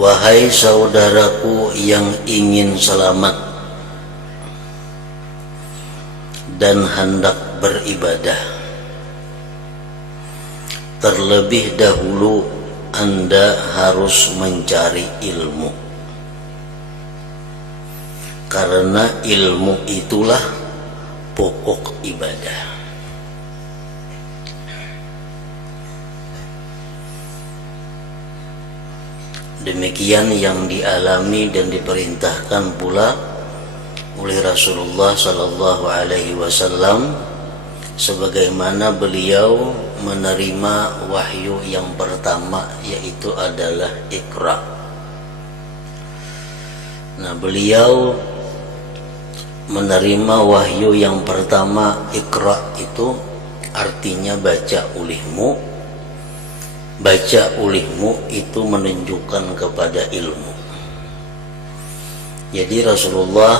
wahai saudaraku yang ingin selamat dan hendak beribadah, terlebih dahulu Anda harus mencari ilmu, karena ilmu itulah pokok ibadah. Demikian yang dialami dan diperintahkan pula oleh Rasulullah sallallahu alaihi wasallam sebagaimana beliau menerima wahyu yang pertama, yaitu adalah Iqra. Nah, beliau menerima wahyu yang pertama Iqra itu artinya baca olehmu. Baca olehmu itu menunjukkan kepada ilmu. Jadi Rasulullah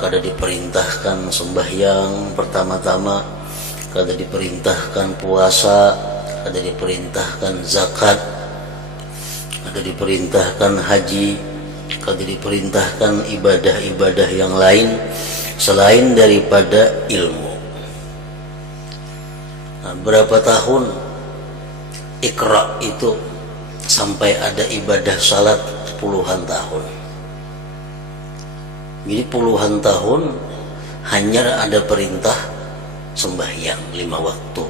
kada diperintahkan sembahyang pertama-tama, kada diperintahkan puasa, kada diperintahkan zakat, kada diperintahkan haji, kada diperintahkan ibadah-ibadah yang lain selain daripada ilmu. Nah, berapa tahun Iqra itu sampai ada ibadah salat puluhan tahun. Jadi puluhan tahun hanya ada perintah sembahyang 5 waktu.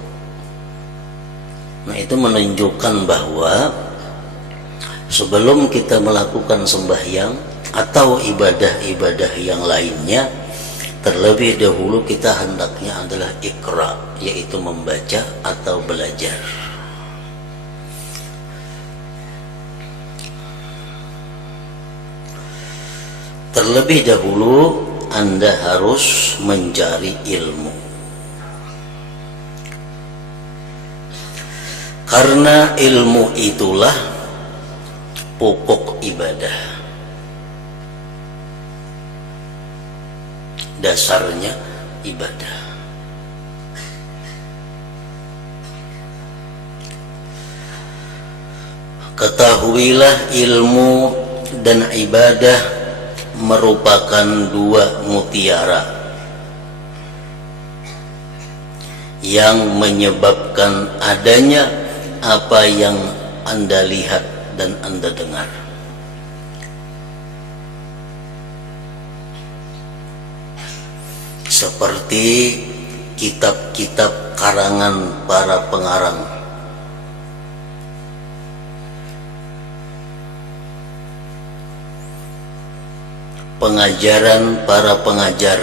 Nah, itu menunjukkan bahwa sebelum kita melakukan sembahyang atau ibadah-ibadah yang lainnya, terlebih dahulu kita hendaknya adalah Iqra, yaitu membaca atau belajar. Terlebih dahulu Anda harus mencari ilmu, karena ilmu itulah pokok ibadah, dasarnya ibadah. Ketahuilah ilmu dan ibadah merupakan dua mutiara yang menyebabkan adanya apa yang Anda lihat dan Anda dengar. Seperti kitab-kitab karangan para pengarang, pengajaran para pengajar,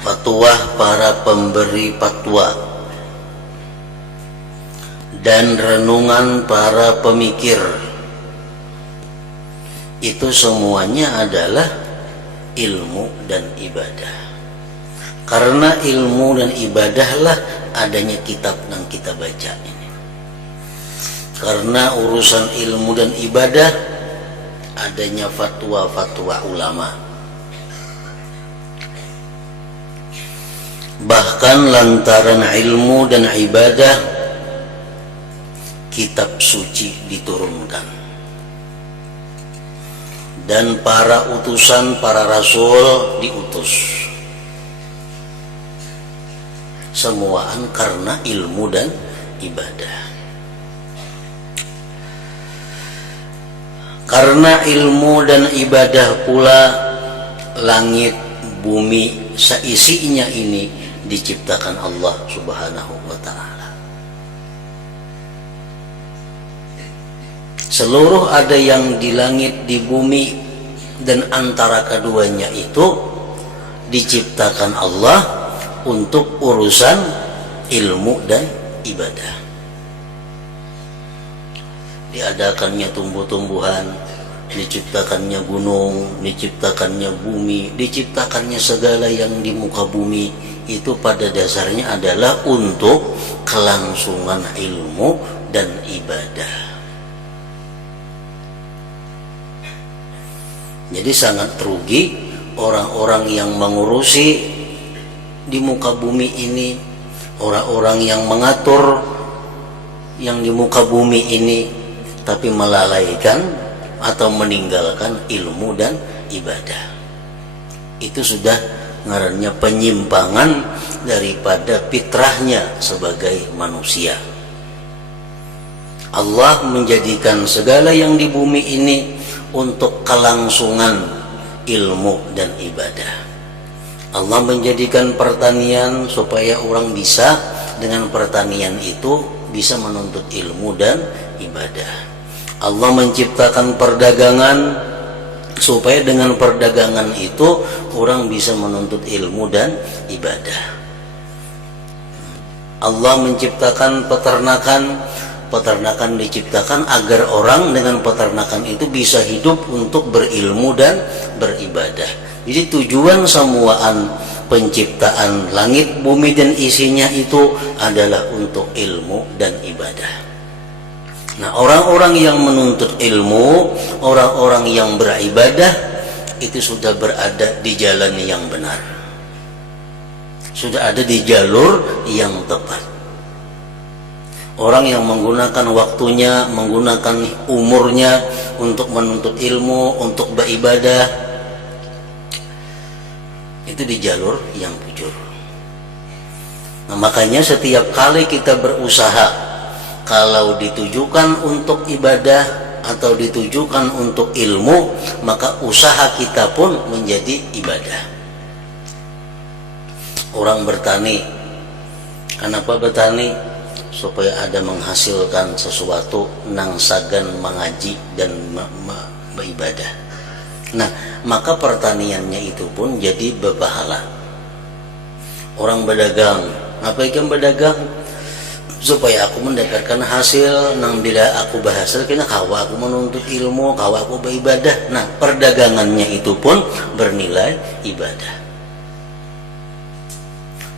fatwa para pemberi fatwa, dan renungan para pemikir. Itu semuanya adalah ilmu dan ibadah. Karena ilmu dan ibadahlah adanya kitab yang kita baca ini. Karena urusan ilmu dan ibadah adanya fatwa-fatwa ulama. Bahkan lantaran ilmu dan ibadah, kitab suci diturunkan, dan para utusan, para rasul diutus. Semuaan karena ilmu dan ibadah. Karena ilmu dan ibadah pula langit, bumi, seisinya ini diciptakan Allah Subhanahu wa ta'ala. Seluruh ada yang di langit, di bumi, dan antara keduanya itu diciptakan Allah untuk urusan ilmu dan ibadah. Diadakannya tumbuh-tumbuhan, diciptakannya gunung, diciptakannya bumi, diciptakannya segala yang di muka bumi, itu pada dasarnya adalah untuk kelangsungan ilmu dan ibadah. Jadi sangat rugi orang-orang yang mengurusi di muka bumi ini, orang-orang yang mengatur yang di muka bumi ini, tapi melalaikan atau meninggalkan ilmu dan ibadah. Itu sudah ngarannya penyimpangan daripada fitrahnya sebagai manusia. Allah menjadikan segala yang di bumi ini untuk kelangsungan ilmu dan ibadah. Allah menjadikan pertanian supaya orang bisa dengan pertanian itu bisa menuntut ilmu dan ibadah. Allah menciptakan perdagangan supaya dengan perdagangan itu orang bisa menuntut ilmu dan ibadah. Allah menciptakan peternakan diciptakan agar orang dengan peternakan itu bisa hidup untuk berilmu dan beribadah. Jadi tujuan semuaan penciptaan langit, bumi dan isinya itu adalah untuk ilmu dan ibadah. Nah, orang-orang yang menuntut ilmu, orang-orang yang beribadah itu sudah berada di jalan yang benar, sudah ada di jalur yang tepat. Orang yang menggunakan waktunya, menggunakan umurnya untuk menuntut ilmu, untuk beribadah, itu di jalur yang bujur. Nah, makanya setiap kali kita berusaha, kalau ditujukan untuk ibadah atau ditujukan untuk ilmu, maka usaha kita pun menjadi ibadah. Orang bertani, kenapa bertani? Supaya ada menghasilkan sesuatu nang sagan mengaji dan beribadah. Nah, maka pertaniannya itu pun jadi berpahala. Orang berdagang, apa yang berdagang? Supaya aku mendapatkan hasil, nang bila aku berhasil kena kawa aku menuntut ilmu, kawa aku beribadah. Nah, perdagangannya itu pun bernilai ibadah.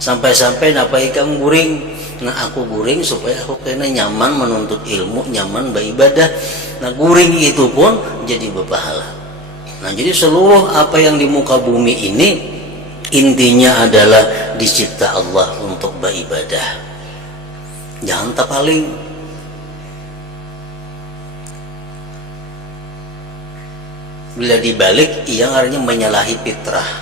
Sampai-sampai napa ikam guring, nah aku guring supaya aku kena nyaman menuntut ilmu, nyaman beribadah. Nah, guring itu pun jadi berpahala. Nah, jadi seluruh apa yang di muka bumi ini intinya adalah dicipta Allah untuk beribadah. Jangan terpaling. Bila dibalik, ia artinya menyalahi fitrah.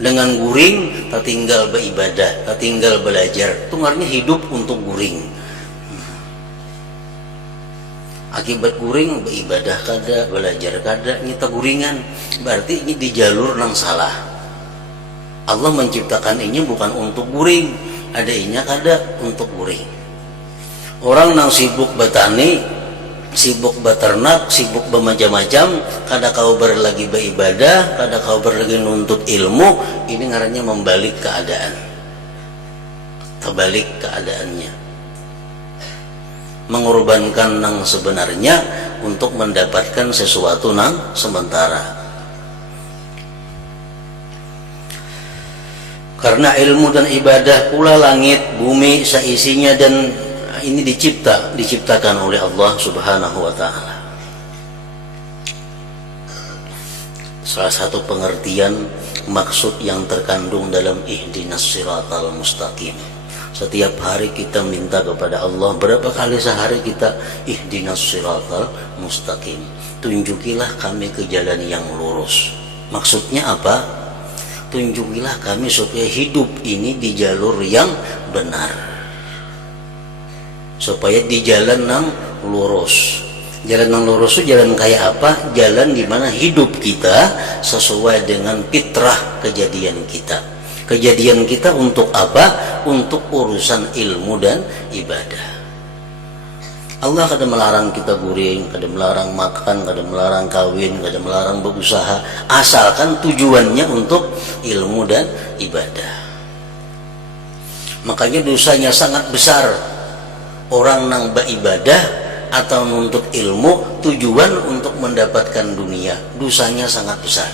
Dengan guring, tak tinggal beribadah, tak tinggal belajar. Itu artinya hidup untuk guring. Akibat guring, beribadah kada, belajar kada, ini tak guringan. Berarti ini di jalur yang salah. Allah menciptakan ini bukan untuk guring, ada inya kada untuk guring. Orang yang sibuk bertani, sibuk beternak, sibuk bermacam-macam, kada kau berlagi beribadah, kada kau berlagi nuntut ilmu, ini ngarannya membalik keadaan, terbalik keadaannya, mengorbankan nang sebenarnya untuk mendapatkan sesuatu nang sementara. Karena ilmu dan ibadah pula langit, bumi, seisinya dan ini diciptakan oleh Allah Subhanahu wa ta'ala. Salah satu pengertian maksud yang terkandung dalam ihdinas siratal mustaqim. Setiap hari kita minta kepada Allah, berapa kali sehari kita ihdinas siratal mustaqim, tunjukilah kami ke jalan yang lurus. Maksudnya apa? Tunjukilah kami supaya hidup ini di jalur yang benar, supaya di jalan yang lurus. Jalan yang lurus itu jalan kayak apa? Jalan di mana hidup kita sesuai dengan fitrah kejadian kita. Kejadian kita untuk apa? Untuk urusan ilmu dan ibadah. Allah kada melarang kita guring, kada melarang makan, kada melarang kawin, kada melarang berusaha, asalkan tujuannya untuk ilmu dan ibadah. Makanya dosanya sangat besar orang nang beribadah atau menuntut ilmu tujuan untuk mendapatkan dunia, dosanya sangat besar.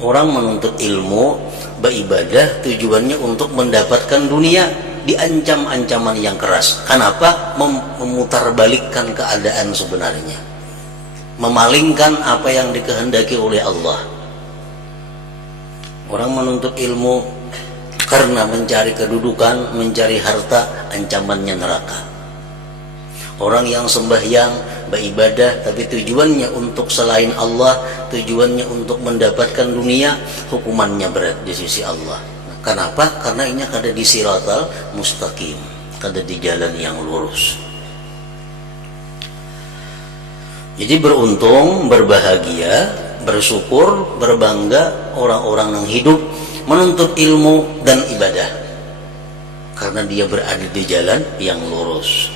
Orang menuntut ilmu, beribadah tujuannya untuk mendapatkan dunia, diancam ancaman yang keras. Kenapa? Memutarbalikkan keadaan sebenarnya, memalingkan apa yang dikehendaki oleh Allah. Orang menuntut ilmu karena mencari kedudukan, mencari harta, ancamannya neraka. Orang yang sembahyang, beribadah, tapi tujuannya untuk selain Allah, tujuannya untuk mendapatkan dunia, hukumannya berat di sisi Allah. Kenapa? Karena ini ada di siratal mustaqim, ada di jalan yang lurus. Jadi beruntung, berbahagia, bersyukur, berbangga orang-orang yang hidup menuntut ilmu dan ibadah, karena dia berada di jalan yang lurus.